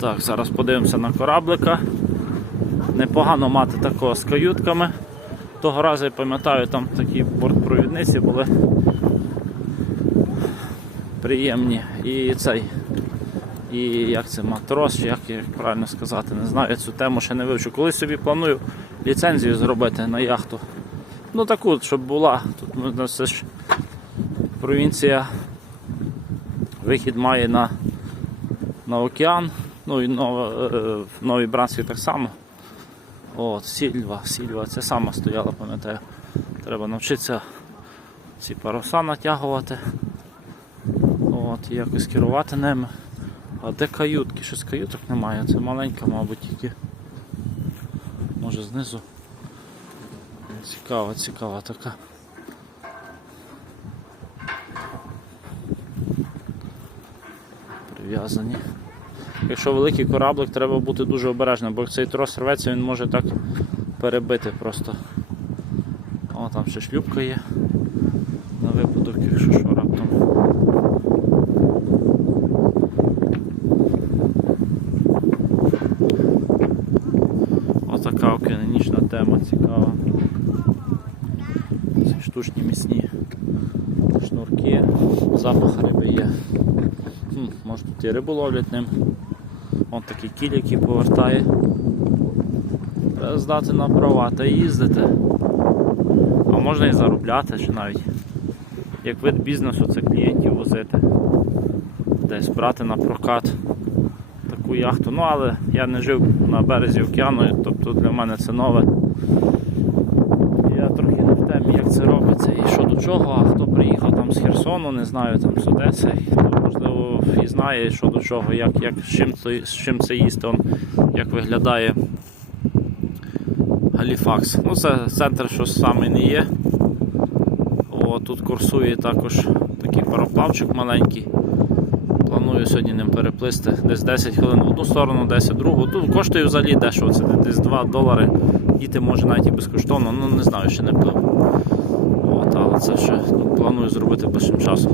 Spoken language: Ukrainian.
Так, зараз подивимося на кораблика. Непогано мати такого з каютками. Того разу я пам'ятаю, там такі бортпровідниці були приємні. І цей. І як це матрос, як, правильно сказати, не знаю, я цю тему ще не вивчу. Колись собі планую ліцензію зробити на яхту. Ну таку, щоб була. Тут можна це ж провінція. Вихід має на, на океан. Ну і Нова, е, Новий Брансвік так само. От, Сільва, Сільва, це сама стояла, пам'ятаю. Треба навчитися ці паруса натягувати. От, якось керувати ними. А де каютки? Щось каюток немає. Це маленька, мабуть, тільки. Може знизу. Цікава, цікава така. Прив'язані. Якщо великий кораблик, треба бути дуже обережним, бо цей трос рветься, він може так перебити просто. О, там ще шлюпка є. На випадок, якщо що раптом. Отака океанічна тема цікава. Це штучні міцні шнурки, запах риби є. Хм, може тут і рибу ловлять ним. Вон такий кіль, який повертає. Треба здати на права та їздити. А можна і заробляти чи навіть. Як вид бізнесу це клієнтів возити. Десь брати на прокат таку яхту. Ну але я не жив на березі океану, тобто для мене це нове. Я трохи не в темі, як це робиться і що до чого, а хто приїхав там з Херсону, не знаю, там з Одеси, і знає, що до чого, як, як, з, чим це, з чим це їсти, он, як виглядає Галіфакс. Ну це центр, що саме не є. О, тут курсує також такий пароплавчик маленький. Планую сьогодні ним переплисти десь 10 хвилин в одну сторону, 10 в другу. Тут коштує взагалі дешево, це десь 2 долари. Діти може навіть і безкоштовно, ну не знаю, ще не плив. От, але це ще ну, планую зробити ближчим часом.